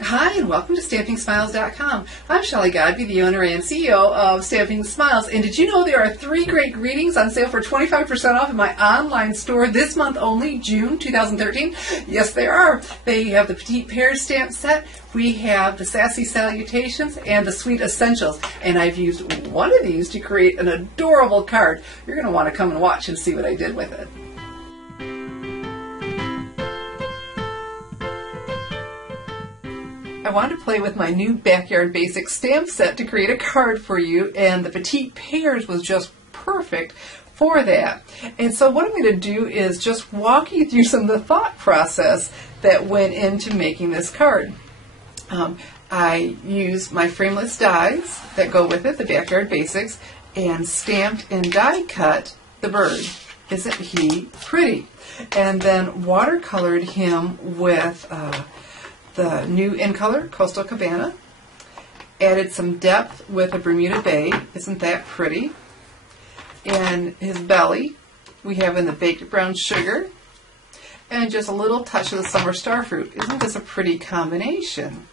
Hi, and welcome to StampingSmiles.com. I'm Shelley Godby, the owner and CEO of Stamping Smiles. And did you know there are 3 great greetings on sale for 25% off in my online store this month only, June 2013? Yes, there are. They have the Petite Pairs Stamp Set. We have the Sassy Salutations and the Sweet Essentials. And I've used one of these to create an adorable card. You're going to want to come and watch and see what I did with it. I wanted to play with my new Backyard Basics stamp set to create a card for you, and the Petite Pairs was just perfect for that. And so what I'm going to do is just walk you through some of the thought process that went into making this card. I used my frameless dies that go with it, the Backyard Basics, and stamped and die cut the bird. Isn't he pretty? And then watercolored him with the new in color Coastal Cabana. Added some depth with a Bermuda Bay. Isn't that pretty? And his belly we have in the baked brown sugar, and just a little touch of the summer starfruit. Isn't this a pretty combination?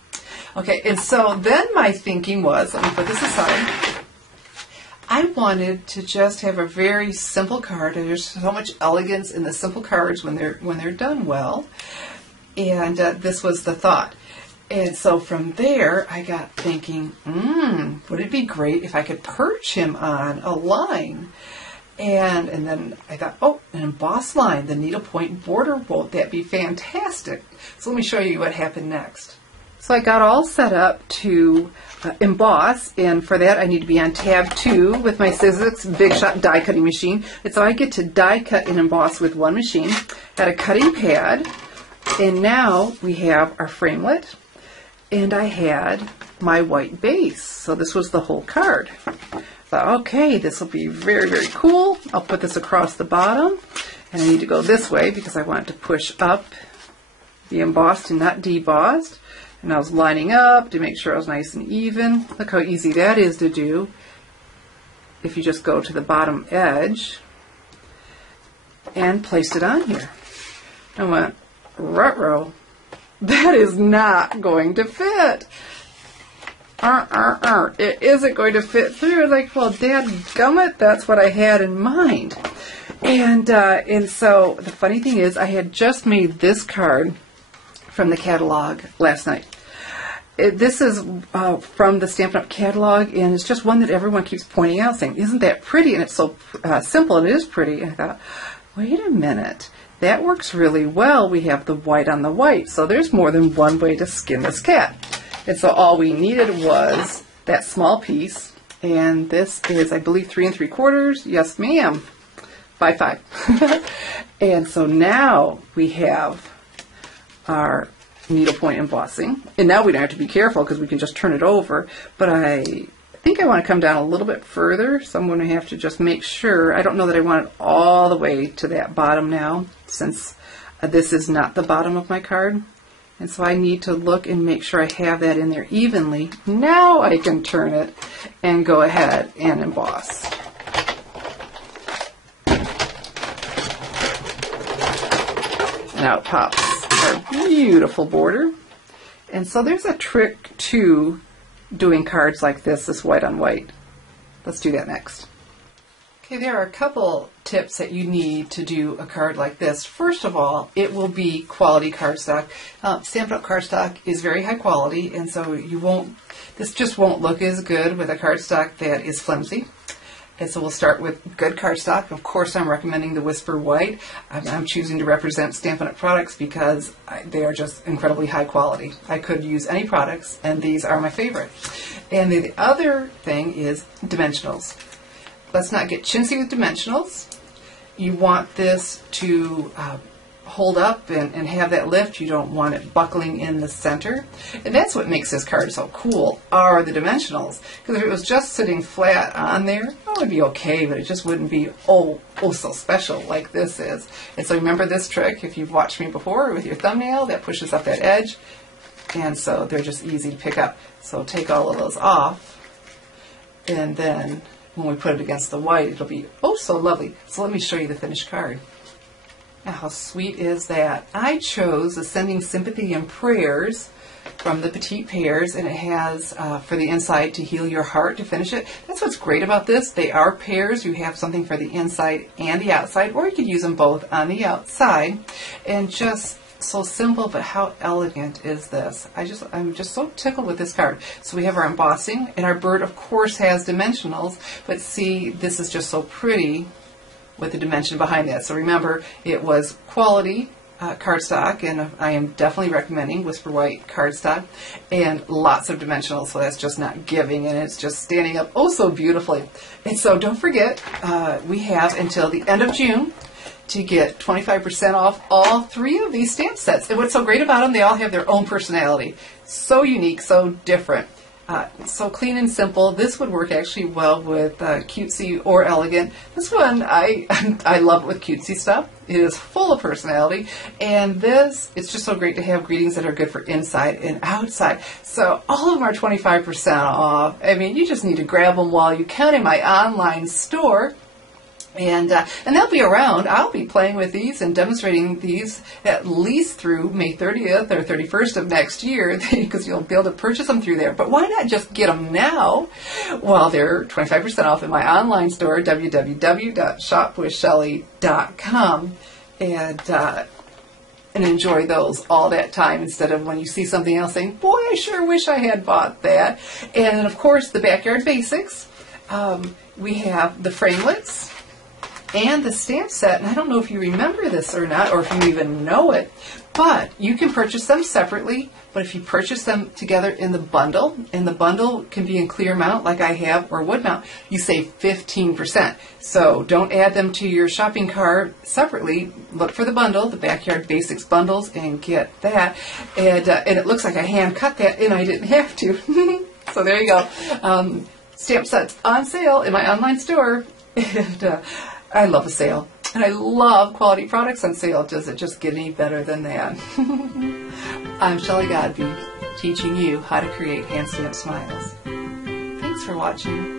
Okay, and so then my thinking was, let me put this aside, I wanted to just have a very simple card. There's so much elegance in the simple cards when they're done well. And this was the thought. And so from there, I got thinking, would it be great if I could perch him on a line? And then I thought, oh, an embossed line, the needlepoint border, won't that be fantastic? So let me show you what happened next. So I got all set up to emboss, and for that I need to be on tab 2 with my Sizzix Big Shot die cutting machine. And so I get to die cut and emboss with one machine. Got a cutting pad. And now we have our framelit, and I had my white base. So this was the whole card. Thought, okay, this will be very, very cool. I'll put this across the bottom, and I need to go this way because I want it to push up, be embossed and not debossed. And I was lining up to make sure I was nice and even. Look how easy that is to do if you just go to the bottom edge and place it on here. I went, ruh-roh, that is not going to fit. It isn't going to fit through. Like, well, dadgummit, that's what I had in mind. And so the funny thing is, I had just made this card from the catalog last night. This is from the Stampin' Up catalog, and it's just one that everyone keeps pointing out, saying, isn't that pretty? And it's so simple, and it is pretty. And I thought, wait a minute. That works really well. We have the white on the white, so there's more than one way to skin this cat. And so all we needed was that small piece, and this is, I believe, 3 3/4. Yes, ma'am. By 5. And so now we have our needlepoint embossing, and now we don't have to be careful because we can just turn it over. But I think I want to come down a little bit further, so I'm going to have to just make sure. I don't know that I want it all the way to that bottom now, since this is not the bottom of my card. And so I need to look and make sure I have that in there evenly. Now I can turn it and go ahead and emboss. And out pops our beautiful border. And so there's a trick to doing cards like this white on white. Let's do that next. Okay, there are a couple tips that you need to do a card like this. First of all, it will be quality cardstock. Stampin' Up cardstock is very high quality, and so this just won't look as good with a cardstock that is flimsy. And so we'll start with good cardstock. Of course, I'm recommending the Whisper White. I'm choosing to represent Stampin' Up products because they are just incredibly high quality. I could use any products, and these are my favorite. And the other thing is Dimensionals. Let's not get chintzy with Dimensionals. You want this to hold up and have that lift. You don't want it buckling in the center. And that's what makes this card so cool, are the Dimensionals. Because if it was just sitting flat on there, it would be okay, but it just wouldn't be oh so special like this is. And so remember this trick, if you've watched me before with your thumbnail, that pushes up that edge. And so they're just easy to pick up. So take all of those off, and then when we put it against the white, it'll be oh so lovely. So let me show you the finished card. Now, how sweet is that? I chose the Sending Sympathy and Prayers from the Petite Pairs, and it has for the inside to heal your heart to finish it. That's what's great about this. They are pairs. You have something for the inside and the outside, or you could use them both on the outside. And just so simple, but how elegant is this? I'm just so tickled with this card. So we have our embossing, and our bird, of course, has dimensionals, but see, this is just so pretty with the dimension behind that. So remember, it was quality cardstock, and I am definitely recommending Whisper White cardstock, and lots of dimensionals, so that's just not giving, and it's just standing up oh so beautifully. And so don't forget, we have until the end of June to get 25% off all 3 of these stamp sets. And what's so great about them, they all have their own personality. So unique, so different. So clean and simple. This would work actually well with cutesy or elegant. This one, I love it with cutesy stuff. It is full of personality. And this, it's just so great to have greetings that are good for inside and outside. So all of them are 25% off. I mean, you just need to grab them while you can in my online store. And they'll be around. I'll be playing with these and demonstrating these at least through May 30th or 31st of next year, because you'll be able to purchase them through there. But why not just get them now while they're 25% off in my online store, www.shopwithshelly.com, and enjoy those all that time, instead of when you see something else saying, boy, I sure wish I had bought that. And then, of course, the Backyard Basics. We have the Framelites and the stamp set, and I don't know if you remember this or not, or if you even know it, but you can purchase them separately, but if you purchase them together in the bundle, and the bundle can be in clear mount like I have, or wood mount, you save 15%. So don't add them to your shopping cart separately. Look for the bundle, the Backyard Basics bundles, and get that. And it looks like I hand cut that, and I didn't have to. So there you go. Stamp sets on sale in my online store, and I love a sale, and I love quality products on sale. Does it just get any better than that? I'm Shelly Godby, teaching you how to create hand stamped smiles. Thanks for watching.